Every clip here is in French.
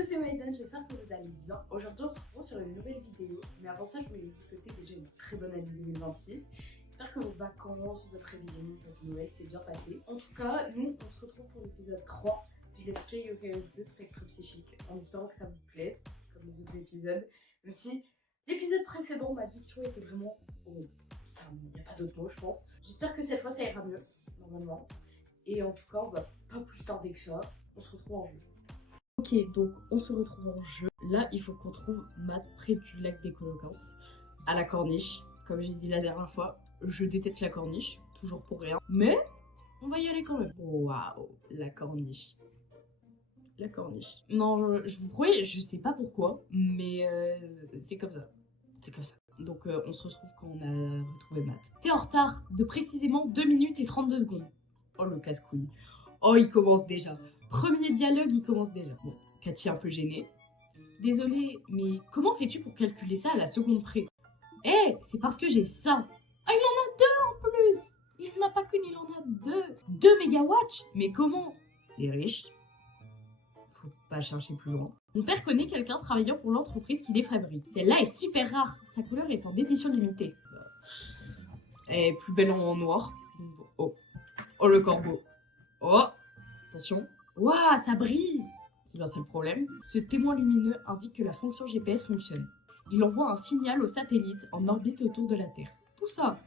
Hello, c'est Maïdan, j'espère que vous allez bien. Aujourd'hui, on se retrouve sur une nouvelle vidéo. Mais avant ça, je voulais vous souhaiter déjà une très bonne année 2026. J'espère que vos vacances, votre réveillon, votre Noël s'est bien passé. En tout cas, nous, on se retrouve pour l'épisode 3 du Let's Play Yokai Watch 2 Spectre Psychique, en espérant que ça vous plaise, comme les autres épisodes. Même si l'épisode précédent, ma diction était vraiment horrible. Il n'y a pas d'autre mot, je pense. J'espère que cette fois, ça ira mieux, normalement. Et en tout cas, on va pas plus tarder que ça. On se retrouve en jeu. Ok, donc on se retrouve en jeu. Là, il faut qu'on trouve Matt près du lac des Colocantes, à la corniche. Comme j'ai dit la dernière fois, je déteste la corniche, toujours pour rien. Mais on va y aller quand même. Waouh, la corniche. La corniche. Non, je vous promets, je sais pas pourquoi, mais c'est comme ça. C'est comme ça. Donc on se retrouve quand on a retrouvé Matt. T'es en retard de précisément 2 minutes et 32 secondes. Oh le casse-couille. Oh, il commence déjà. Premier dialogue, il commence déjà. Bon, Cathy un peu gênée. Désolée, mais comment fais-tu pour calculer ça à la seconde près? Eh, c'est parce que j'ai ça. Ah, il en a 2 en plus. Il n'en a pas qu'une, il en a 2. 2 mégawatts. Mais comment? Les riches. Faut pas chercher plus loin. Mon père connaît quelqu'un travaillant pour l'entreprise qui les fabrique. Celle-là est super rare. Sa couleur est en édition limitée. Elle est plus belle en noir. Oh, oh le corbeau. Oh, attention. Waouh, ça brille! C'est bien ça le problème. Ce témoin lumineux indique que la fonction GPS fonctionne. Il envoie un signal au satellite en orbite autour de la Terre. Tout ça.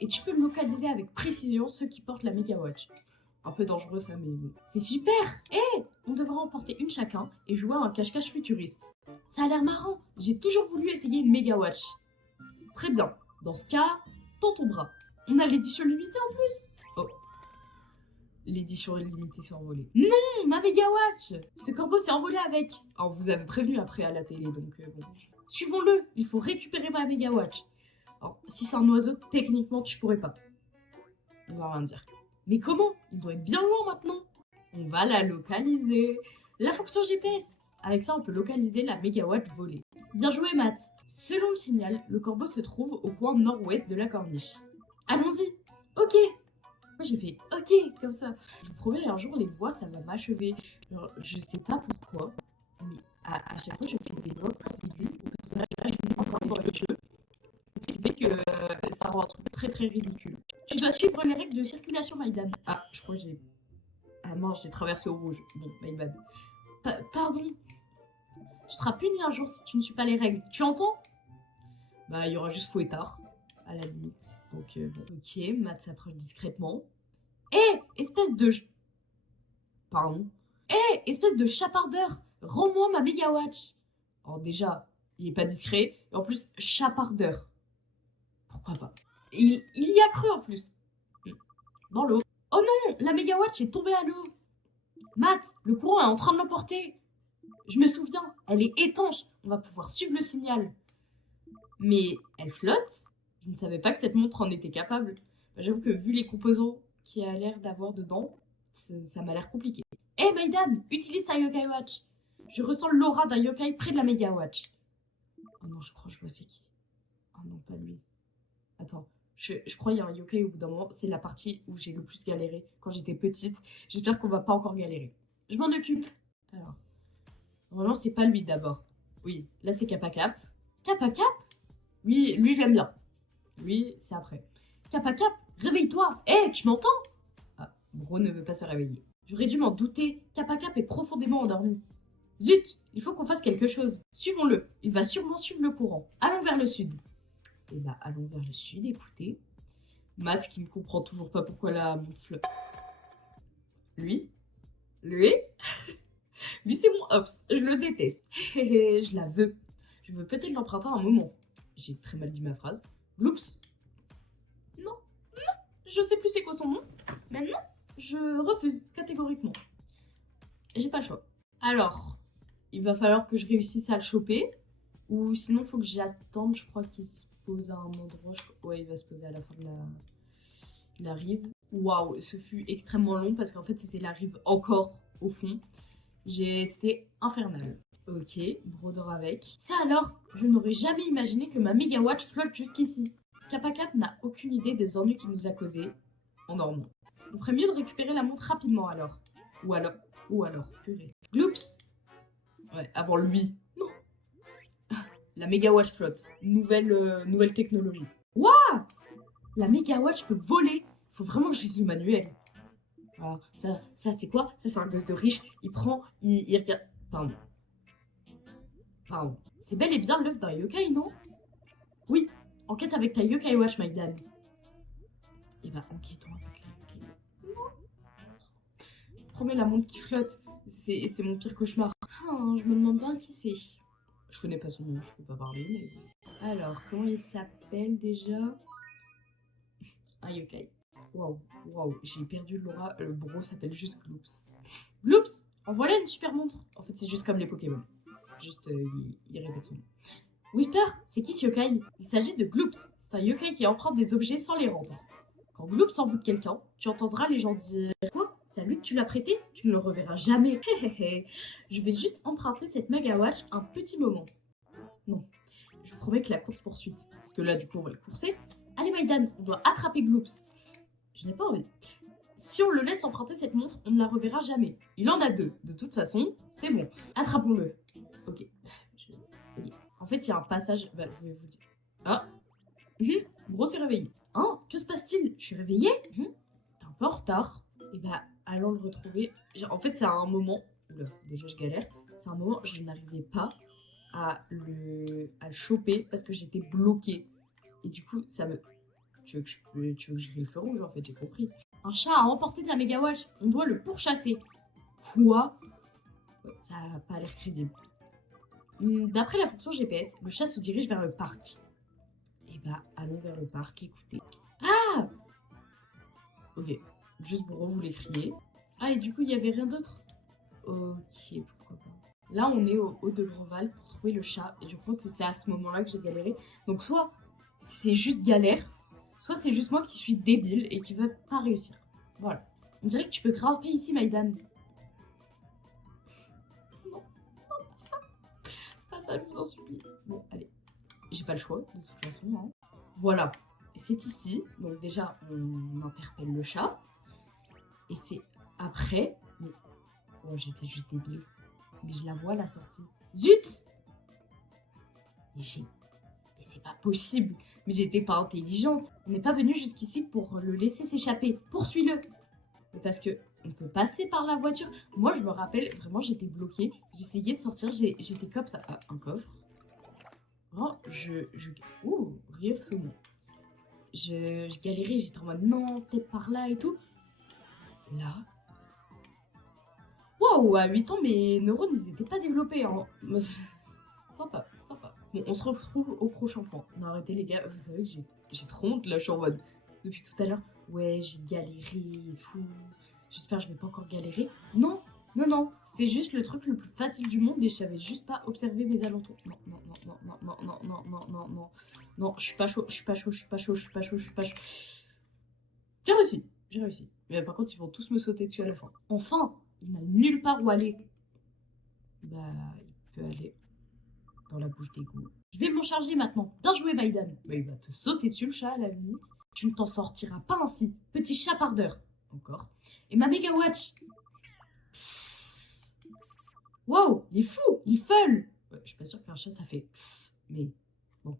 Et tu peux localiser avec précision ceux qui portent la mégawatch. Un peu dangereux ça, mais bon. C'est super! On devra en porter une chacun et jouer à un cache-cache futuriste. Ça a l'air marrant. J'ai toujours voulu essayer une mégawatch. Très bien. Dans ce cas, tends ton bras. On a l'édition limitée en plus. Oh. L'édition limitée s'est envolée. Non, ma mégawatch! Ce corbeau s'est envolé avec. Alors, vous avez prévenu après à la télé, donc bon. Suivons-le, il faut récupérer ma mégawatch. Alors, si c'est un oiseau, techniquement, tu pourrais pas. On va rien dire. Mais comment? Il doit être bien loin maintenant. On va la localiser. La fonction GPS. Avec ça, on peut localiser la mégawatch volée. Bien joué, Matt. Selon le signal, le corbeau se trouve au coin nord-ouest de la corniche. Allons-y. Ok. Moi j'ai fait ok comme ça. Je vous promets, un jour les voix ça va m'achever. Je sais pas pourquoi, mais à chaque fois je fais des voix possibles au personnage. Là je vais encore dans les jeux. Ce qui fait que ça rend un truc très très ridicule. Tu dois suivre les règles de circulation, Maïdan. Ah, je crois que j'ai. Ah mince, j'ai traversé au rouge. Bon, my bad. Pardon. Tu seras puni un jour si tu ne suis pas les règles. Tu entends? Bah, il y aura juste fouettard. À la limite. Donc, bon. Ok, Matt s'approche discrètement. Espèce de... Pardon. Espèce de chapardeur. Rends-moi ma mégawatch. Alors déjà, il est pas discret. Et en plus, chapardeur. Pourquoi pas? Il y a cru en plus. Dans l'eau. Oh non, la mégawatch est tombée à l'eau. Matt, le courant est en train de l'emporter. Je me souviens, elle est étanche. On va pouvoir suivre le signal. Mais elle flotte? Je ne savais pas que cette montre en était capable. J'avoue que vu les composants qu'il y a l'air d'avoir dedans, ça m'a l'air compliqué. Hey Maïdan, utilise ta Yokai Watch. Je ressens l'aura d'un yokai près de la mégawatch. Oh non, je crois que je vois c'est qui. Oh non, pas lui. Attends, je crois qu'il y a un yokai au bout d'un moment. C'est la partie où j'ai le plus galéré quand j'étais petite. J'espère qu'on va pas encore galérer. Je m'en occupe. Alors, normalement c'est pas lui d'abord. Oui, là c'est Kappa Cap. Kappa Cap? Lui j'aime bien. Lui, c'est après. Kappa Cap, réveille-toi. Tu m'entends? Ah, Bro ne veut pas se réveiller. J'aurais dû m'en douter. Kappa Cap est profondément endormi. Zut, il faut qu'on fasse quelque chose. Suivons-le. Il va sûrement suivre le courant. Allons vers le sud. Eh bah, allons vers le sud, écoutez. Matt qui ne comprend toujours pas pourquoi la montre flotte. Lui, c'est mon Ops. Je le déteste. Je la veux. Je veux peut-être l'emprunter un moment. J'ai très mal dit ma phrase. Gloops. Non, je sais plus c'est quoi son nom. Maintenant, je refuse catégoriquement. J'ai pas le choix. Alors, il va falloir que je réussisse à le choper. Ou sinon, il faut que j'attende. Je crois qu'il se pose à un endroit. Ouais, il va se poser à la fin de la rive. Waouh, ce fut extrêmement long parce qu'en fait, c'était la rive encore au fond. C'était infernal. Ok, Brodor avec. Ça alors, je n'aurais jamais imaginé que ma mégawatch flotte jusqu'ici. Kappa Cap n'a aucune idée des ennuis qu'il nous a causés en dormant. On ferait mieux de récupérer la montre rapidement alors. Ou alors, purée. Gloops. Ouais, avant lui. Non. La Mega Watch flotte. Nouvelle technologie. Waouh! La Mega Watch peut voler. Faut vraiment que je lise le manuel. Voilà. Ça c'est quoi? Ça, c'est un gosse de riche. Il prend, il regarde. Pardon. C'est bel et bien l'œuvre d'un yokai, non? Oui. Enquête avec ta Yokai Watch, Maïdan. Eh ben, enquêtons avec la Yokai Watch. Non. Promets la montre qui flotte. C'est mon pire cauchemar. Ah, je me demande bien qui c'est. Je connais pas son nom, je peux pas parler, mais... Alors, comment il s'appelle déjà? Un yokai. Waouh, j'ai perdu Laura. Le bro s'appelle juste Gloops. Gloops! En voilà une super montre. En fait, c'est juste comme les Pokémon. Juste, il répète son nom. Whisper, c'est qui ce yokai? Il s'agit de Gloops. C'est un yokai qui emprunte des objets sans les rendre. Quand Gloops envoûte quelqu'un, tu entendras les gens dire quoi? C'est à lui que tu l'as prêté? Tu ne le reverras jamais. Je vais juste emprunter cette Mega Watch un petit moment. Non, je vous promets que la course poursuite. Parce que là, du coup, on va le courser. Allez, Maïdan, on doit attraper Gloops. Je n'ai pas envie. Si on le laisse emprunter cette montre, on ne la reverra jamais. Il en a deux. De toute façon, c'est bon. Attrapons-le. Ok. En fait, il y a un passage... Bah, je vais vous dire... Ah. Bro s'est réveillé. Hein? Que se passe-t-il? Je suis réveillée? T'es un peu en retard. Et bah, allons le retrouver. En fait, c'est un moment... Oula, déjà, je galère. C'est un moment, je n'arrivais pas à le choper parce que j'étais bloquée. Et du coup, ça me... Tu veux que je grille le feu rouge, en fait, j'ai compris. Un chat a emporté ta Mega Watch. On doit le pourchasser. Quoi? Ça n'a pas l'air crédible. D'après la fonction GPS, le chat se dirige vers le parc. Et bah, allons vers le parc, écoutez. Ah! Ok, juste pour vous les crier. Ah, et du coup, il n'y avait rien d'autre? Ok, pourquoi pas. Là, on est au haut de Grandval pour trouver le chat. Et je crois que c'est à ce moment-là que j'ai galéré. Donc, soit c'est juste galère, soit c'est juste moi qui suis débile et qui ne va pas réussir. Voilà. On dirait que tu peux grimper ici, Maïdan. Non, pas ça. Pas ça, je vous en supplie. Bon, allez. J'ai pas le choix, de toute façon. Hein. Voilà. C'est ici. Donc déjà, on interpelle le chat. Et c'est après... Mais... Oh, j'étais juste débile. Mais je la vois à la sortie. Zut! Mais c'est pas possible. Mais j'étais pas intelligente. On n'est pas venu jusqu'ici pour le laisser s'échapper. Poursuis-le. Mais parce que on peut passer par la voiture. Moi, je me rappelle, vraiment, j'étais bloquée. J'essayais de sortir. J'étais comme ça. Ah, un coffre. Vraiment, ouh, rief saumon. Je galérais. J'étais en mode non, peut-être par là et tout. Là. Waouh, à 8 ans, mes neurones, ils étaient pas développés. Hein. Sympa. Bon, on se retrouve au prochain point. Non, arrêtez les gars, vous savez que j'ai trop honte là, je suis en mode... Depuis tout à l'heure, ouais, j'ai galéré et tout. J'espère que je vais pas encore galérer. Non, c'est juste le truc le plus facile du monde et je savais juste pas observer mes alentours. Non, je suis pas chaud. J'ai réussi. Mais par contre, ils vont tous me sauter dessus à la fin. Enfin, il n'a nulle part où aller. Bah, il peut aller... dans la bouche d'égout. Je vais m'en charger maintenant. Bien joué, Maïdan. Bah, il va te sauter dessus, le chat, à la limite. Tu ne t'en sortiras pas ainsi. Petit chapardeur. Encore. Et ma Mega Watch. Wow, il est fou. Il feule. Ouais, je suis pas sûre qu'un chat, ça fait mais bon.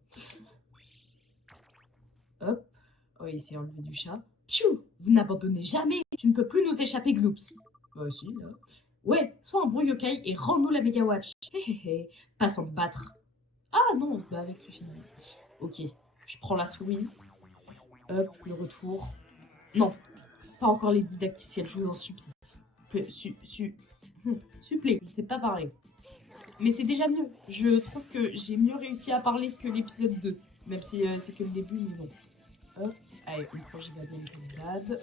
Hop. Oh, il s'est enlevé du chat. Piou. Vous n'abandonnez jamais. Tu ne peux plus nous échapper, Gloops. Bah, si, là. Ouais, sois un bon yokai et rends-nous la Mega Watch. Pas sans te battre. Ah non, on se bat avec lui finalement. Ok, je prends la souris. Hop, le retour. Non, pas encore les didacticiels, je vous en supplie. Supplé, c'est pas pareil. Mais c'est déjà mieux. Je trouve que j'ai mieux réussi à parler que l'épisode 2. Même si c'est que le début, mais bon. Hop, allez, on prend Givadon comme d'hab.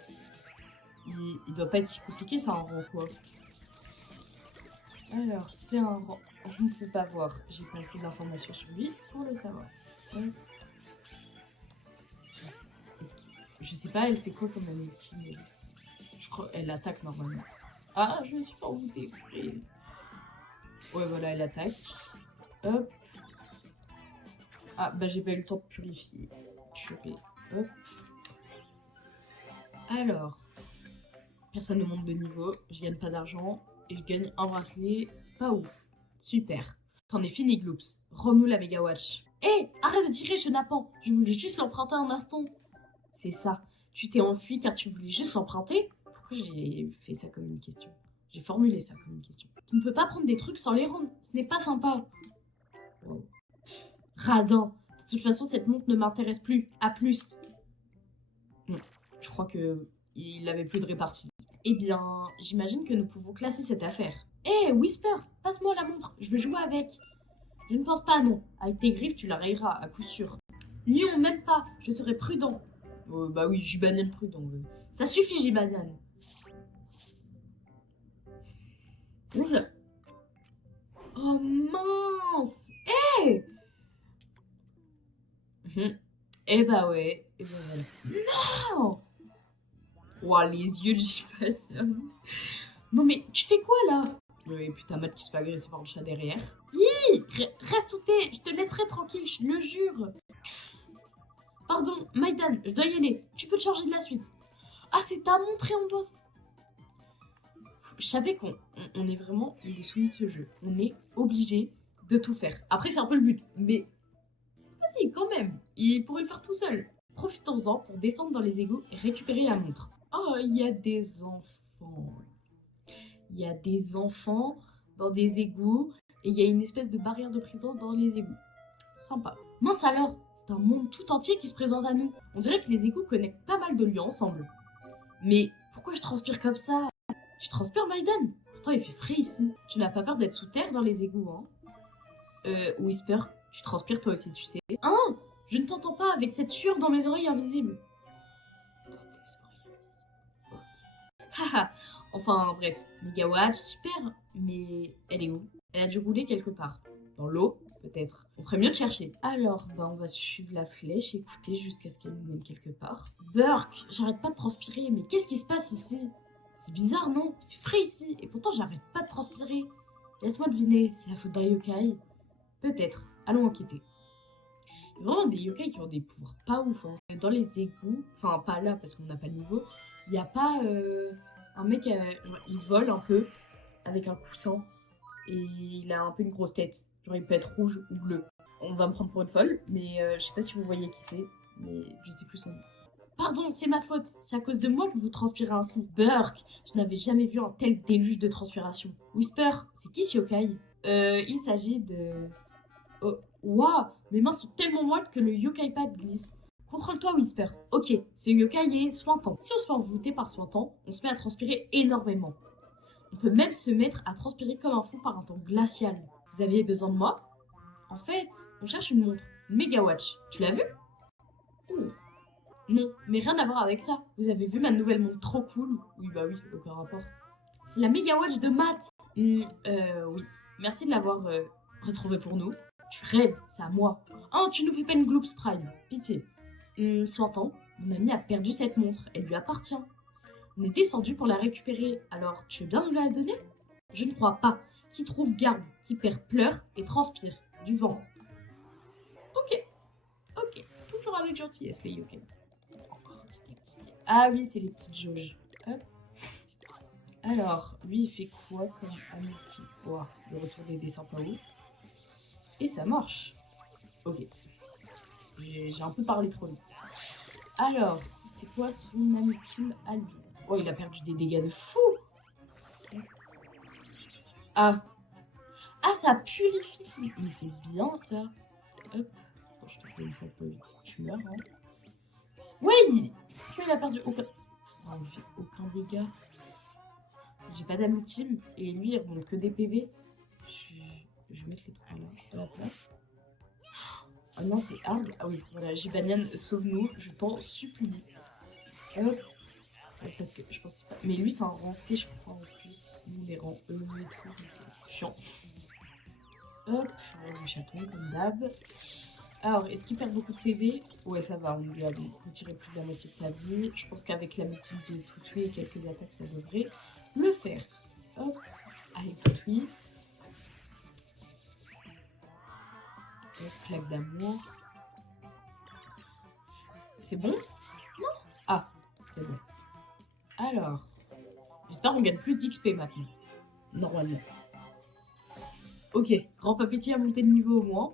Il doit pas être si compliqué, ça, un rang, quoi. Alors, c'est un rang. On ne peut pas voir. J'ai pas assez d'informations sur lui pour le savoir. Je sais pas, elle fait quoi comme ulti, mais... Je crois elle attaque normalement. Ah, je me suis pas envoûtée. Ouais, voilà, elle attaque. Hop. Ah, bah j'ai pas eu le temps de purifier. Purée. Hop. Alors. Personne ne monte de niveau. Je gagne pas d'argent. Et je gagne un bracelet. Pas ouf. Super. C'en est fini, Gloops. Rends-nous la Mega Watch. Hé, arrête de tirer, chenapan. Je voulais juste l'emprunter un instant. C'est ça. Tu t'es enfui car tu voulais juste l'emprunter? Pourquoi j'ai fait ça comme une question? J'ai formulé ça comme une question. Tu ne peux pas prendre des trucs sans les rendre. Ce n'est pas sympa. Wow. Radin. De toute façon, cette montre ne m'intéresse plus. À plus. Je crois que il avait plus de répartie. Eh bien, j'imagine que nous pouvons classer cette affaire. Hé, Whisper, passe-moi la montre. Je veux jouer avec. Je ne pense pas, non. Avec tes griffes, tu la rayeras, à coup sûr. Non, même pas. Je serai prudent. Bah oui, J-Banane prudent. Ça suffit, J-Banane. Oh mince. Hé Eh bah ouais. Et ben voilà. Non. Ouah, les yeux de J-Banane. Non mais, tu fais quoi là? Et puis ta mat qui se fait agresser par le chat derrière. Reste où t'es, je te laisserai tranquille, je le jure. Psst. Pardon, Maïdan, je dois y aller. Tu peux te charger de la suite. Ah, c'est ta montre et on doit... Je savais qu'on est vraiment les soumis de ce jeu. On est obligé de tout faire. Après, c'est un peu le but, mais... Vas-y, quand même, il pourrait le faire tout seul. Profitons-en pour descendre dans les égouts et récupérer la montre. Oh, il y a des enfants. Il y a des enfants dans des égouts et il y a une espèce de barrière de prison dans les égouts. Sympa. Mince alors, c'est un monde tout entier qui se présente à nous. On dirait que les égouts connectent pas mal de lieux ensemble. Mais pourquoi je transpire comme ça? Tu transpires, Maïdan? Pourtant, il fait frais ici. Tu n'as pas peur d'être sous terre dans les égouts, hein? Whisper, tu transpires toi aussi, tu sais. Hein? Je ne t'entends pas avec cette sueur dans mes oreilles invisibles. Haha. Enfin, bref, Megawatch, super, mais elle est où? Elle a dû rouler quelque part. Dans l'eau, peut-être. On ferait mieux de chercher. Alors, bah, on va suivre la flèche, écouter jusqu'à ce qu'elle nous mène quelque part. Burk, j'arrête pas de transpirer, mais qu'est-ce qui se passe ici? C'est bizarre, non? Il fait frais ici, et pourtant j'arrête pas de transpirer. Laisse-moi deviner, c'est la faute d'un yokai? Peut-être. Allons enquêter. Il y a vraiment des yokai qui ont des pouvoirs pas ouf. Hein. Dans les égouts, enfin pas là parce qu'on n'a pas le niveau, il n'y a pas... un mec, genre, il vole un peu avec un coussin et il a un peu une grosse tête. Genre, il peut être rouge ou bleu. On va me prendre pour une folle, mais je sais pas si vous voyez qui c'est, mais je sais plus son nom. Pardon, c'est ma faute. C'est à cause de moi que vous transpirez ainsi. Burk, je n'avais jamais vu un tel déluge de transpiration. Whisper, c'est qui ce yokai? Il s'agit de... Oh, waouh, mes mains sont tellement moites que le yokai pad glisse. Contrôle-toi, Whisper. Ok, ce yokai est Sointant. Si on se fait envoûter par Sointant, on se met à transpirer énormément. On peut même se mettre à transpirer comme un fou par un temps glacial. Vous aviez besoin de moi? En fait, on cherche une montre, une Megawatch. Tu l'as vue? Non, mais rien à voir avec ça. Vous avez vu ma nouvelle montre trop cool? Oui, bah oui, aucun rapport. C'est la Megawatch de Matt. Oui. Merci de l'avoir retrouvée pour nous. Tu rêves, c'est à moi. Oh, tu nous fais pas une Gloops Prime. Pitié. Sointant, mon ami a perdu cette montre. Elle lui appartient. On est descendu pour la récupérer. Alors, tu veux bien nous la donner? Je ne crois pas. Qui trouve garde, qui perd pleure et transpire. Du vent. Ok. Toujours avec gentillesse, les yokai. Ah oui, c'est les petites jauges. Hop. Alors, lui, il fait quoi comme amitié? Wow, le retour des dessins pas ouf. Et ça marche. Ok. J'ai un peu parlé trop vite. Alors, c'est quoi son amitié à lui? Oh, il a perdu des dégâts de fou. Ah, ça purifie. Mais c'est bien, ça. Hop. Oh, je te fais ça pas vite. Tu meurs, hein. Oui. Pourquoi il a perdu aucun... Oh, il fait aucun dégât. J'ai pas d'ultime. Et lui, il remonte que des PV. Je vais mettre les trois là, à la place. Ah non, c'est hard. Ah oui, voilà, J-Banane, sauve-nous, je t'en supplie. Hop. Parce que je pense pas. Mais lui, c'est un rang C, je crois, en plus. Nous, les rangs E et tout. Chiant. Hop, je du chaton, comme d'hab. Alors, est-ce qu'il perd beaucoup de PV? Ouais, ça va, on lui a retiré plus de la moitié de sa vie. Je pense qu'avec la moitié de tout tuer et quelques attaques, ça devrait le faire. Hop, allez, tout tuer. Claque d'amour. C'est bon? Non? Ah, c'est bon. Alors, j'espère qu'on gagne plus d'XP maintenant. Normalement. Ok, grand papetier a monté de niveau au moins.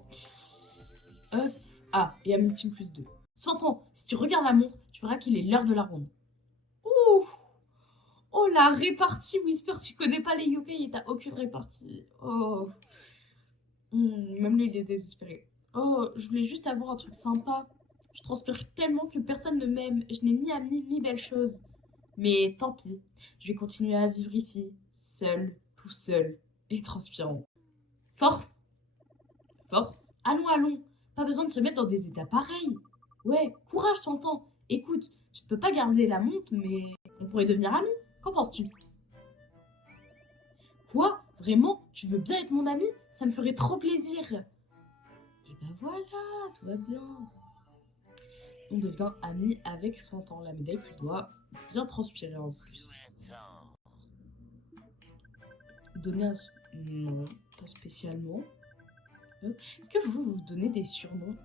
Hop. Ah, et a multime plus 2. 100 ans, si tu regardes la montre, tu verras qu'il est l'heure de la ronde. Ouh. Oh, la répartie, Whisper, tu connais pas les yokai et t'as aucune répartie. Oh. Même lui, il est désespéré. Oh, je voulais juste avoir un truc sympa. Je transpire tellement que personne ne m'aime. Je n'ai ni amis ni belles choses. Mais tant pis, je vais continuer à vivre ici, seul, tout seul et transpirant. Force, force. Allons, allons. Pas besoin de se mettre dans des états pareils. Ouais, courage, t'entends. Écoute, je ne peux pas garder la montre, mais on pourrait devenir amis. Qu'en penses-tu? Quoi? Vraiment? Tu veux bien être mon ami? Ça me ferait trop plaisir. Et ben voilà, tout va bien. On devient ami avec 100 ans. La médaille qui doit bien transpirer en plus. Donner un... Non, pas spécialement. Est-ce que vous donnez des surnoms?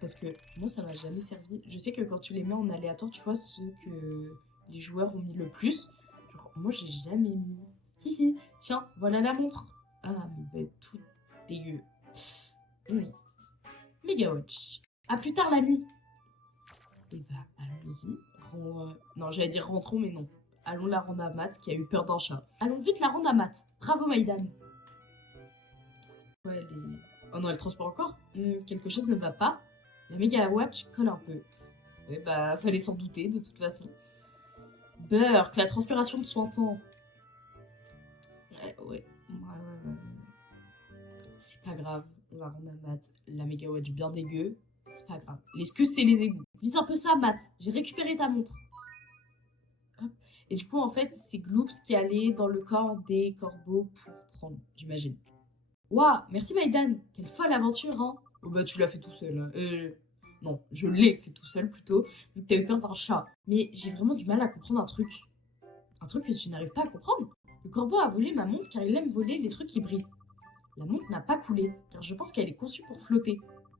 Parce que moi, ça m'a jamais servi. Je sais que quand tu les mets en aléatoire, tu vois ceux que les joueurs ont mis le plus. Genre, moi, j'ai jamais mis. Hihi, tiens, voilà la montre. Ah, mais tout dégueu. Oui. Megawatch. À plus tard, l'ami. Et bah, allons-y. Non, j'allais dire rentrons, mais non. Allons la rendre à Matt, qui a eu peur d'un chat. Allons vite la rendre à Matt. Bravo, Maïdan. Ouais, elle est... Oh non, elle transpire encore. Quelque chose ne va pas. La Megawatch colle un peu. Ouais, bah, fallait s'en douter, de toute façon. Burk, la transpiration de 100 ans. Ouais. C'est pas grave. On va rendre à Matt la Megawatch bien dégueu. C'est pas grave. L'excuse, c'est les égouts. Vise un peu ça, Matt. J'ai récupéré ta montre. Hop. Et du coup, en fait, c'est Gloops qui allait dans le corps des corbeaux pour prendre, j'imagine. Waouh, merci Maïdan. Quelle folle aventure, hein. Oh bah, tu l'as fait tout seul. Hein. Non, je l'ai fait tout seul plutôt, vu que t'as eu peur d'un chat. Mais j'ai vraiment du mal à comprendre un truc. Un truc que tu n'arrives pas à comprendre. Le corbeau a volé ma montre car il aime voler les trucs qui brillent. La montre n'a pas coulé, car je pense qu'elle est conçue pour flotter.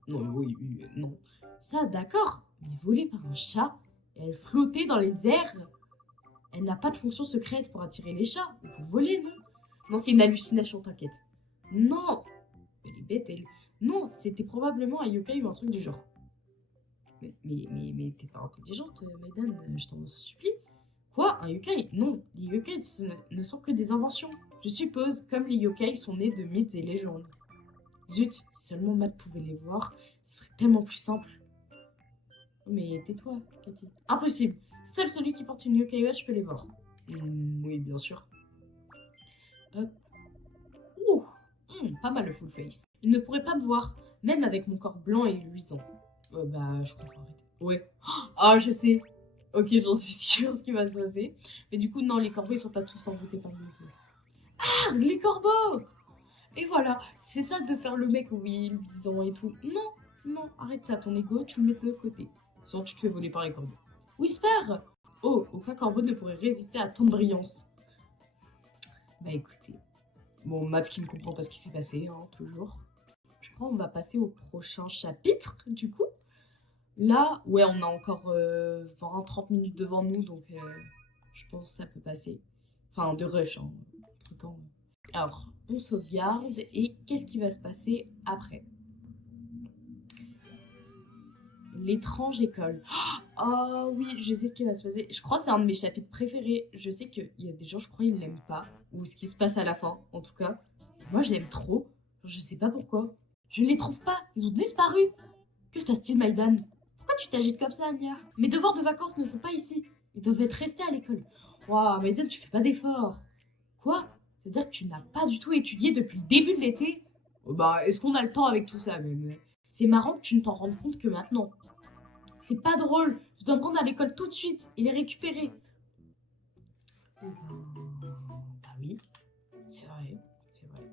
Non, oui, non. Ça, d'accord, mais volée par un chat, et elle flottait dans les airs. Elle n'a pas de fonction secrète pour attirer les chats, ou pour voler, non? Non, c'est une hallucination, t'inquiète. Non, elle est bête, elle. Non, c'était probablement un yokai ou un truc du genre. Mais t'es pas intelligente, Maiden, je t'en supplie. Quoi? Un yokai? Non, les yokai ne sont que des inventions. Je suppose, comme les yokai sont nés de mythes et légendes. Zut, si seulement Matt pouvait les voir, ce serait tellement plus simple. Mais tais-toi, Cathy. Impossible. Seul celui qui porte une yokai watch peut les voir. Oui, bien sûr. Hop. Ouh, pas mal le full face. Il ne pourrait pas me voir, même avec mon corps blanc et luisant. Bah, je crois qu'il faut arrêter. Ouais. Ah, je sais. Ok, j'en suis sûre ce qui va se passer. Mais du coup, non, les corbeaux, ils sont pas tous envoûtés par le mec. Ah, les corbeaux! Et voilà, c'est ça de faire le mec, oui, luisant et tout. Non, arrête ça, ton ego, tu le mets de côté. Sinon, tu te fais voler par les corbeaux. Whisper! Oh, aucun corbeau ne pourrait résister à tant de brillance. Bah écoutez. Bon, Matt qui ne comprend pas ce qui s'est passé, hein, toujours. Je crois qu'on va passer au prochain chapitre, du coup. Là, ouais, on a encore 20-30 minutes devant nous, donc je pense que ça peut passer. Enfin, de rush, hein, entre-temps. Alors, on sauvegarde, et qu'est-ce qui va se passer après? L'étrange école. Oh oui, je sais ce qui va se passer. Je crois que c'est un de mes chapitres préférés. Je sais qu'il y a des gens, je crois, ils l'aiment pas. Ou ce qui se passe à la fin, en tout cas. Moi, je l'aime trop. Je sais pas pourquoi. Je ne les trouve pas. Ils ont disparu. Que se passe-t-il, Maïdan? Pourquoi tu t'agites comme ça, Anya? Mes devoirs de vacances ne sont pas ici. Ils doivent être restés à l'école. Waouh, Maïdan, tu fais pas d'efforts. Quoi? C'est-à-dire que tu n'as pas du tout étudié depuis le début de l'été? Oh bah, est-ce qu'on a le temps avec tout ça, même? C'est marrant que tu ne t'en rendes compte que maintenant. C'est pas drôle. Je dois me rendre à l'école tout de suite et les récupérer. Bah oui, c'est vrai.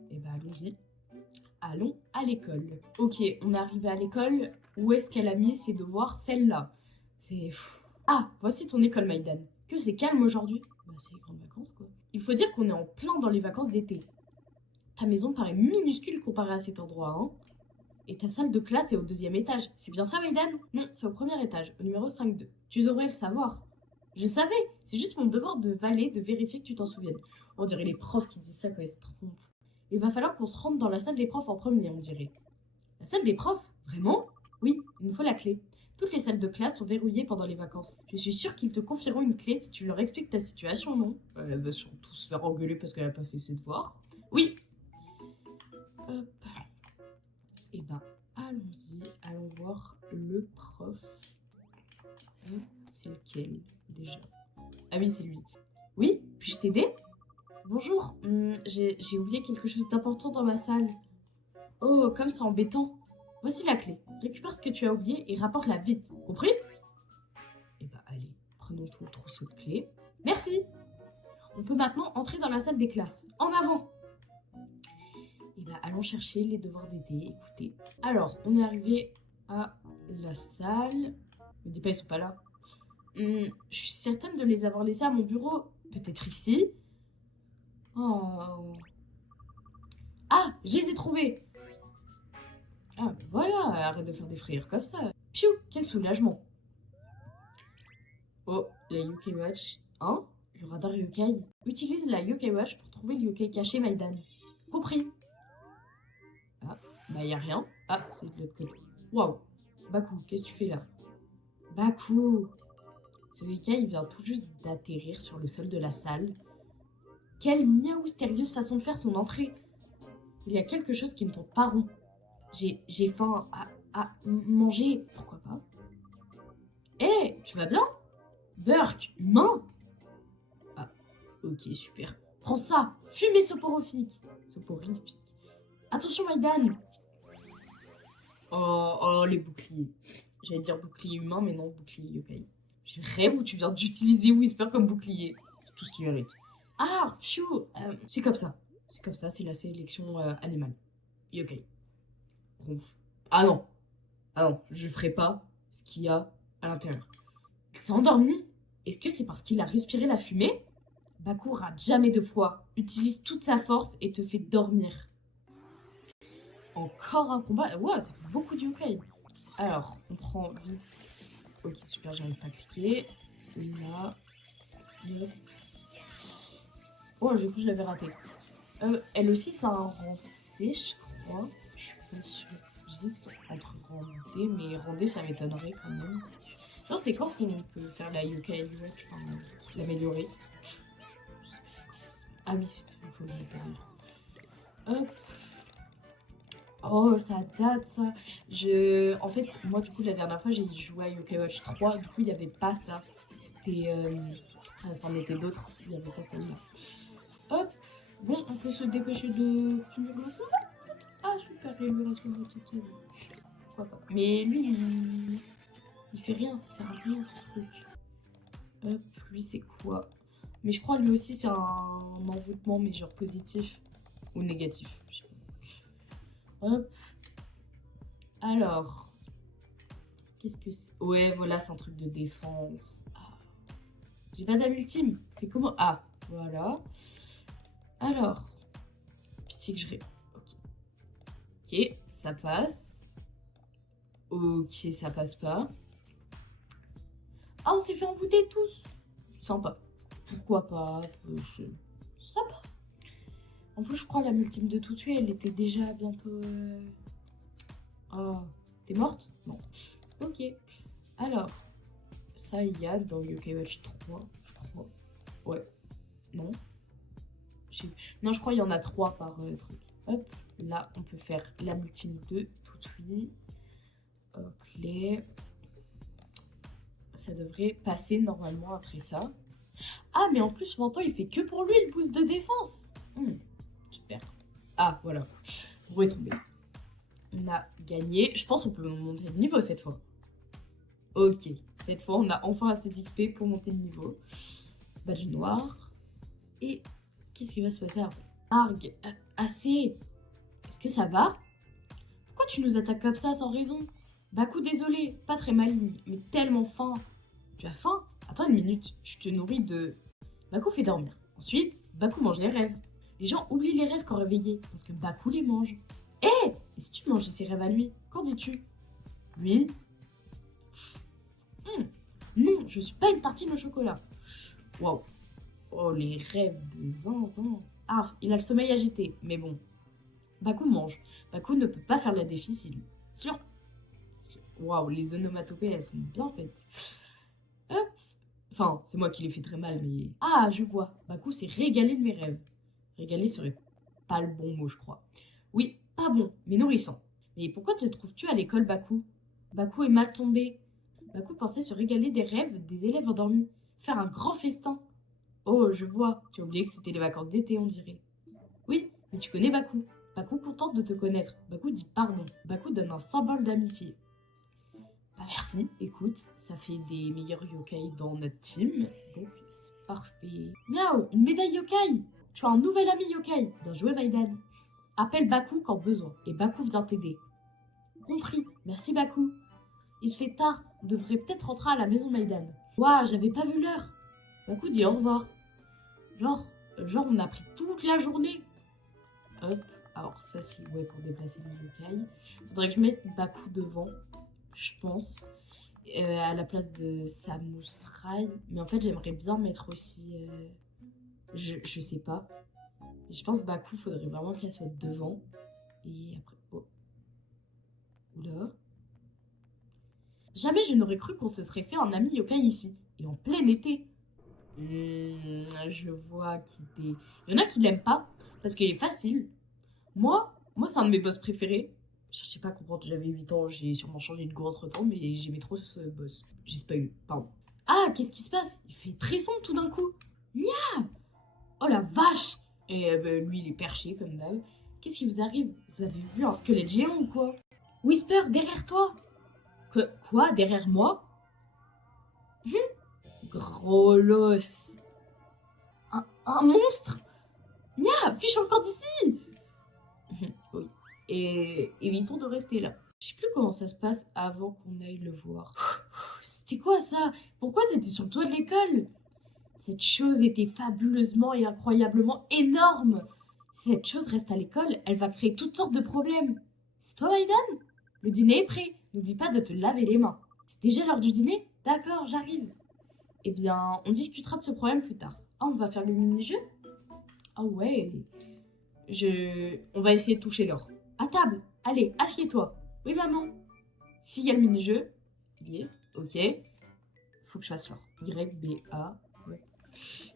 Et bah allons-y. Allons à l'école. Ok, on est arrivé à l'école. Où est-ce qu'elle a mis ses devoirs? Celle-là. C'est... Ah, voici ton école, Maïdan. Que c'est calme aujourd'hui. Bah c'est les grandes vacances, quoi. Il faut dire qu'on est en plein dans les vacances d'été. Ta maison paraît minuscule comparée à cet endroit, hein. Et ta salle de classe est au 2e étage. C'est bien ça, Maïdan? Non, c'est au 1er étage, au numéro 5-2. Tu devrais le savoir. Je savais. C'est juste mon devoir de valet de vérifier que tu t'en souviennes. On dirait les profs qui disent ça quand ils se trompent. Il va falloir qu'on se rende dans la salle des profs en premier, on dirait. La salle des profs? Vraiment? Oui, il nous faut la clé. Toutes les salles de classe sont verrouillées pendant les vacances. Je suis sûre qu'ils te confieront une clé si tu leur expliques ta situation, non? Elle va surtout se faire engueuler parce qu'elle n'a pas fait ses devoirs. Oui. Hop. Eh ben, allons-y. Allons voir le prof. C'est lequel, déjà? Ah oui, c'est lui. Oui? Puis-je t'aider? Bonjour. J'ai oublié quelque chose d'important dans ma salle. Oh, comme c'est embêtant. Voici la clé. Récupère ce que tu as oublié et rapporte-la vite. Compris? Eh ben, allez, prenons tout le trousseau de clés. Merci. On peut maintenant entrer dans la salle des classes. En avant! Eh ben, allons chercher les devoirs d'été. Écoutez. Alors, on est arrivé à la salle. Me dis pas, ils sont pas là. Je suis certaine de les avoir laissés à mon bureau. Peut-être ici. Oh. Ah, je les ai trouvés. Ah, ben voilà, arrête de faire des frayeurs comme ça. Piou, quel soulagement. Oh, la Yokai Watch. Hein? Le radar Yokai. Utilise la Yokai Watch pour trouver le Yokai caché, Maïdan. Compris. Ah, bah y a rien. Ah, c'est de l'autre côté. Waouh. Baku, qu'est-ce que tu fais là? Baku. Ce Yokai, il vient tout juste d'atterrir sur le sol de la salle. Quelle mystérieuse façon de faire son entrée. Il y a quelque chose qui ne tourne pas rond. J'ai faim à manger. Pourquoi pas? Hé, tu vas bien? Burk, humain? Ah, ok, super. Prends ça, fumée soporifique. Soporifique. Attention, Maïdan. Oh, les boucliers. J'allais dire bouclier humain, mais non, bouclier yokai. Je rêve où tu viens d'utiliser Whisper comme bouclier. C'est tout ce qu'il mérite. Ah, pfiou, c'est comme ça. C'est comme ça, c'est la sélection animale. Yokai. Ronf. Ah non, je ferai pas ce qu'il y a à l'intérieur. Il s'est endormi? Est-ce que c'est parce qu'il a respiré la fumée? Baku rate jamais de fois, utilise toute sa force et te fait dormir. Encore un combat? Ouais, ça fait beaucoup de yokai. Alors, on prend vite. Ok, super, j'arrive pas à cliquer. Là. Hop. Oh, j'ai cru que je l'avais raté. Elle aussi, ça a un rang C, je crois. Je suis pas sûre. J'hésite entre randé, mais randé, ça m'étonnerait quand même. Non, c'est quand qu'on peut faire la Yokai Watch, enfin, l'améliorer. Je sais pas c'est quoi. Ah oui, il faut le mettre derrière. Hop. Oh, ça date, ça. En fait, moi, du coup, la dernière fois, j'ai joué à Yokai Watch 3. Du coup, il n'y avait pas ça. C'était... c'en était d'autres. Il n'y avait pas celle-là. Hop. Bon, on peut se dépêcher de... Ah, super, il me reste une petite... Pourquoi pas. Mais lui, il fait rien, ça sert à rien, ce truc. Hop, lui, c'est quoi? Mais je crois, lui aussi, c'est un envoûtement, mais genre positif. Ou négatif, je sais pas. Hop. Alors. Qu'est-ce que c'est? Ouais, voilà, c'est un truc de défense. Ah. J'ai pas d'âme ultime. C'est comment? Ah, voilà. Alors. Pitié que je Ok. Ok, ça passe. Ok, ça passe pas. Ah, on s'est fait envoûter tous. Sympa. Pourquoi pas? Sympa. En plus, je crois la ultime de tout tuer, elle était déjà bientôt... Oh, t'es morte? Non. Ok. Alors, ça, il y a dans Yokai Watch 3, je crois. Ouais. Non. Non, je crois qu'il y en a 3 par truc. Hop. Là, on peut faire la ultime de tout suite. Ok. Ça devrait passer normalement après ça. Ah, mais en plus, maintenant, il fait que pour lui le boost de défense. Super. Ah, voilà. Vous retrouvez. On a gagné. Je pense qu'on peut monter de niveau cette fois. Ok. Cette fois, on a enfin assez d'XP pour monter de niveau. Badge noir. Et qu'est-ce qui va se passer après? Arg. Assez. Est-ce que ça va? Pourquoi tu nous attaques comme ça sans raison? Baku, désolé. Pas très maligne, mais tellement faim. Tu as faim? Attends une minute. Tu te nourris de... Baku fait dormir. Ensuite, Baku mange les rêves. Les gens oublient les rêves quand réveillés, parce que Baku les mange. Hé, et si tu mangeais ses rêves à lui? Qu'en dis-tu? Lui? Non, je suis pas une tartine au chocolat. Waouh. Oh, les rêves de zinzin. Ah, il a le sommeil agité, mais bon, Baku mange. Baku ne peut pas faire la difficile. Sûr. Waouh, les onomatopées, elles sont bien faites. Hop. Enfin, c'est moi qui les fais très mal, mais... Ah, je vois. Baku s'est régalé de mes rêves. Régaler serait pas le bon mot, je crois. Oui, pas bon, mais nourrissant. Mais pourquoi te trouves-tu à l'école, Baku? Baku est mal tombé. Baku pensait se régaler des rêves des élèves endormis. Faire un grand festin. Oh, je vois. Tu as oublié que c'était les vacances d'été, on dirait. Oui, mais tu connais Baku. Baku contente de te connaître. Baku dit pardon. Baku donne un symbole d'amitié. Bah merci, écoute, ça fait des meilleurs yokai dans notre team, donc c'est parfait. Miaou, une médaille yokai. Tu as un nouvel ami yokai. Bien joué, Maïdan. Appelle Baku quand besoin, et Baku vient t'aider. Compris, merci Baku. Il se fait tard, on devrait peut-être rentrer à la maison, Maïdan. Ouah, j'avais pas vu l'heure. Baku dit au revoir. Genre, on a pris toute la journée. Hop, alors ça c'est ouais, pour déplacer les yokai. Faudrait que je mette Baku devant, je pense, à la place de Samusrai. Mais en fait, j'aimerais bien mettre aussi... Je sais pas. Je pense Baku, faudrait vraiment qu'elle soit devant. Et après... Oh. Oula. Jamais je n'aurais cru qu'on se serait fait un ami yokai ici. Et en plein été. Je vois qu'il est... Il y en a qui l'aiment pas, parce qu'il est facile. Moi c'est un de mes boss préférés. Je sais pas comment j'avais 8 ans, j'ai sûrement changé de goût entre temps, mais j'aimais trop ce boss. J'ai spoilé, pardon. Ah, qu'est-ce qui se passe? Il fait très sombre tout d'un coup. Nia! Oh la vache! Et lui, il est perché comme d'hab. Qu'est-ce qui vous arrive? Vous avez vu un squelette géant ou quoi? Whisper, derrière toi! Quoi? Derrière moi? Gros los! Un monstre? Nia! Fiche encore d'ici! Oui. Et évitons de rester là. Je sais plus comment ça se passe avant qu'on aille le voir. C'était quoi ça? Pourquoi c'était sur le toit de l'école? Cette chose était fabuleusement et incroyablement énorme. Si cette chose reste à l'école, elle va créer toutes sortes de problèmes. C'est toi, Maïdan? Le dîner est prêt. N'oublie pas de te laver les mains. C'est déjà l'heure du dîner? D'accord, j'arrive. Eh bien, on discutera de ce problème plus tard. Ah, on va faire le mini-jeu? Ah ouais. On va essayer de toucher l'or. À table. Allez, assieds-toi. Oui, maman. S'il y a le mini-jeu, il y est. Ok. Faut que je fasse l'or. Y, B, A. Ouais.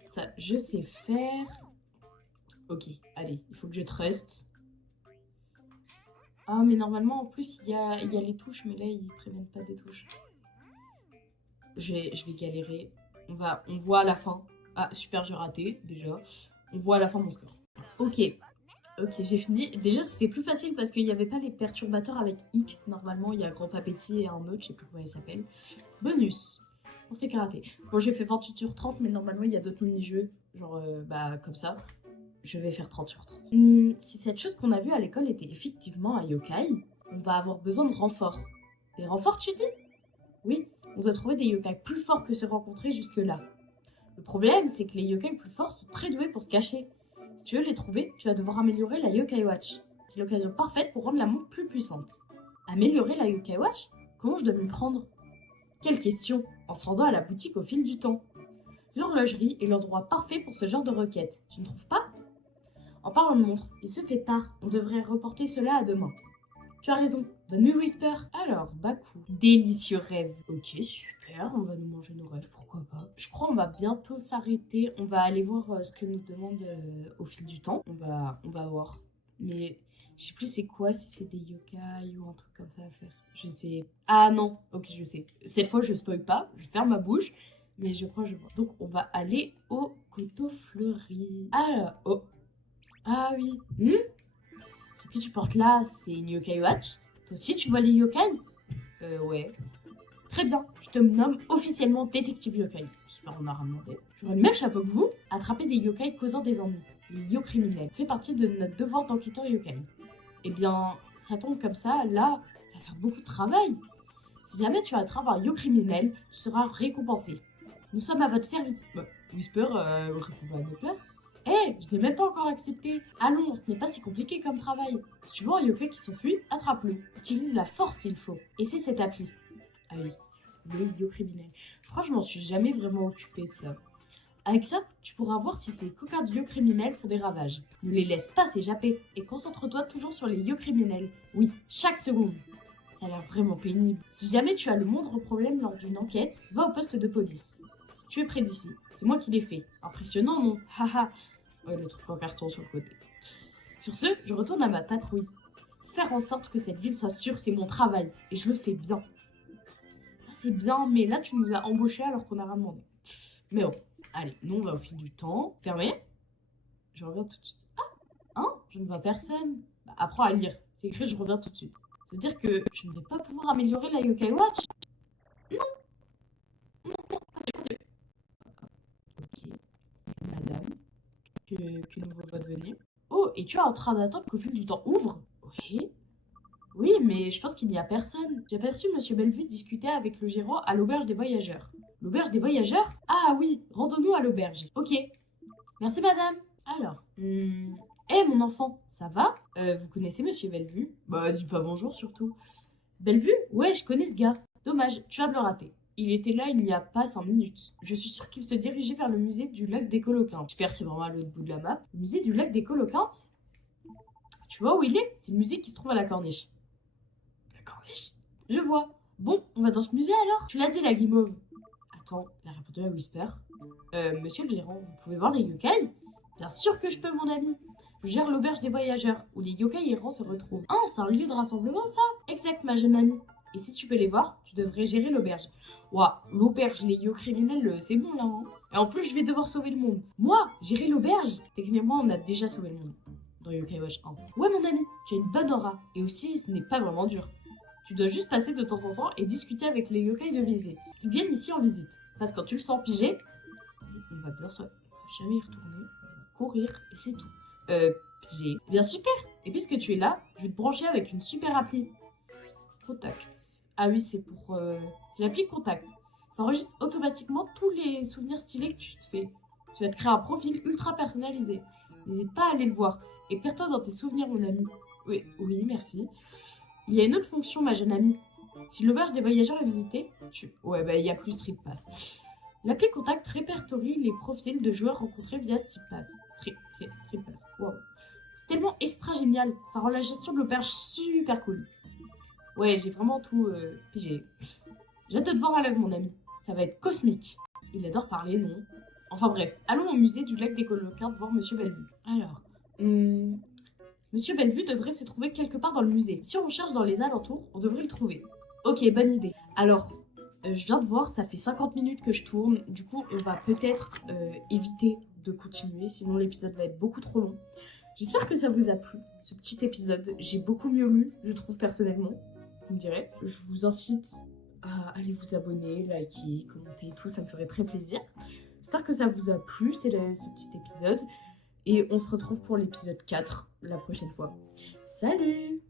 Ça, je sais faire. Ok, allez, il faut que je trust. Ah, mais normalement, en plus, il y a les touches, mais là, ils préviennent pas des touches. Je vais galérer. On voit à la fin. Ah, super, j'ai raté, déjà. On voit à la fin mon score. Ok, j'ai fini. Déjà, c'était plus facile parce qu'il n'y avait pas les perturbateurs avec X. Normalement, il y a Grand Papéti et un autre, je sais plus comment il s'appelle. Bonus. On s'est karaté. Bon, j'ai fait 28 sur 30, mais normalement, il y a d'autres mini-jeux. Genre, comme ça. Je vais faire 30 sur 30. Si cette chose qu'on a vue à l'école était effectivement un yokai, on va avoir besoin de renforts. Des renforts, tu dis? Oui, on doit trouver des yokai plus forts que ceux rencontrés jusque-là. Le problème, c'est que les yokai plus forts sont très doués pour se cacher. Si tu veux les trouver, tu vas devoir améliorer la Yokai Watch. C'est l'occasion parfaite pour rendre la montre plus puissante. Améliorer la Yokai Watch? Comment je dois m'y prendre? Quelle question, en se rendant à la boutique au fil du temps. L'horlogerie est l'endroit parfait pour ce genre de requête, tu ne trouves pas? En parlant de montre, il se fait tard, on devrait reporter cela à demain. Tu as raison, bonne nuit Whisper. Alors, Baku, délicieux rêve. Ok, super, on va nous manger nos rêves, pourquoi pas. Je crois qu'on va bientôt s'arrêter, on va aller voir ce que nous demande au fil du temps. On va voir, mais je sais plus c'est quoi, si c'est des yokai ou un truc comme ça à faire. Je sais. Ah non, ok, je sais. Cette fois, je spoil pas, je ferme ma bouche, mais je crois que je vois. Donc, on va aller au couteau fleuri. Alors, oh. Ah oui. Ce que tu portes là, c'est une Yokai Watch. Toi aussi, tu vois les yokai? Ouais. Très bien, je te nomme officiellement détective yokai. Super, on m'a demandé. J'aurai le même chapeau que vous. Attraper des yokai causant des ennuis. Les yo-criminels. Fait partie de notre devoir d'enquêteur yokai. Eh bien, ça tombe comme ça, là, ça va faire beaucoup de travail. Si jamais tu attrapes un yo-criminel, tu seras récompensé. Nous sommes à votre service. Whisper, réponds pas à notre place. Je n'ai même pas encore accepté. Allons, ce n'est pas si compliqué comme travail. Si tu vois un yokai qui s'enfuit, attrape-le. Utilise la force s'il faut. Et c'est cette appli. Ah oui, le yo-criminel. Je crois que je m'en suis jamais vraiment occupée de ça. Avec ça, tu pourras voir si ces coquins de criminels font des ravages. Ne les laisse pas s'échapper et concentre-toi toujours sur les criminels. Oui, chaque seconde. Ça a l'air vraiment pénible. Si jamais tu as le moindre problème lors d'une enquête, va au poste de police. Si tu es près d'ici, c'est moi qui l'ai fait. Impressionnant, non? Haha. Ouais, le truc en carton sur le côté. Sur ce, je retourne à ma patrouille. Faire en sorte que cette ville soit sûre, c'est mon travail. Et je le fais bien. Ah, c'est bien, mais là, tu nous as embauchés alors qu'on n'a rien demandé. Mais bon, allez, nous, on va au fil du temps. Fermé. Je reviens tout de suite. Ah, hein? Je ne vois personne. Bah, apprends à lire. C'est écrit, je reviens tout de suite. C'est-à-dire que je ne vais pas pouvoir améliorer la Yokai Watch. Non. Ok. Madame. Que nouveau vote venez. Oh, et tu es en train d'attendre qu'au fil du temps ouvre? Oui. Oui, mais je pense qu'il n'y a personne. J'ai aperçu Monsieur Bellevue discuter avec le gérant à l'auberge des voyageurs. L'auberge des voyageurs? Ah oui, rendons-nous à l'auberge. Ok. Merci madame. Alors, mon enfant, ça va? Vous connaissez Monsieur Bellevue? Bah, dis pas bonjour surtout. Bellevue? Ouais, je connais ce gars. Dommage, tu vas me le rater. Il était là il n'y a pas 5 minutes. Je suis sûre qu'il se dirigeait vers le musée du lac des Coloquintes. Super, c'est vraiment à l'autre bout de la map. Le musée du lac des Coloquintes? Tu vois où il est? C'est le musée qui se trouve à la Corniche. La Corniche? Je vois. Bon, on va dans ce musée alors? Tu l'as dit, la guimauve. Attends, il a répondu à Whisper. Monsieur le gérant, vous pouvez voir les yokai? Bien sûr que je peux, mon ami. Je gère l'auberge des voyageurs, où les yokai errants se retrouvent. Ah, c'est un lieu de rassemblement, ça? Exact, ma jeune amie. Et si tu peux les voir, tu devrais gérer l'auberge. Ouah, l'auberge, les criminels, c'est bon là, hein. Et en plus, je vais devoir sauver le monde. Moi, gérer l'auberge? Techniquement, on a déjà sauvé le monde. Dans Yokai Watch 1. Ouais, mon ami, tu as une bonne aura. Et aussi, ce n'est pas vraiment dur. Tu dois juste passer de temps en temps et discuter avec les yokai de visite. Ils viennent ici en visite. Parce que quand tu le sens piger, on va bien jamais y retourner. Courir, et c'est tout. Piger. Bien super. Et puisque tu es là, je vais te brancher avec une super appli. Contact. Ah oui, c'est pour... c'est l'appli Contact. Ça enregistre automatiquement tous les souvenirs stylés que tu te fais. Tu vas te créer un profil ultra personnalisé. N'hésite pas à aller le voir. Et perds-toi dans tes souvenirs, mon ami. Oui, merci. Il y a une autre fonction, ma jeune amie. Si l'auberge des voyageurs est visitée, ouais, bah, il y a plus Street Pass. L'appli Contact répertorie les profils de joueurs rencontrés via Street Pass. Street Pass. Wow. C'est tellement extra génial. Ça rend la gestion de l'auberge super cool. Ouais, j'ai vraiment tout pigé. J'ai hâte de te voir à l'œuvre, mon ami. Ça va être cosmique. Il adore parler, non? Enfin bref, allons au musée du lac des Coloquintes voir Monsieur Bellevue. Alors, Monsieur Bellevue devrait se trouver quelque part dans le musée. Si on cherche dans les alentours, on devrait le trouver. Ok, bonne idée. Alors, je viens de voir, ça fait 50 minutes que je tourne. Du coup, on va peut-être éviter de continuer, sinon l'épisode va être beaucoup trop long. J'espère que ça vous a plu, ce petit épisode. J'ai beaucoup mieux lu, je trouve personnellement. Vous me direz. Je vous incite à aller vous abonner, liker, commenter, tout, ça me ferait très plaisir. J'espère que ça vous a plu, ce petit épisode. Et on se retrouve pour l'épisode 4 la prochaine fois. Salut!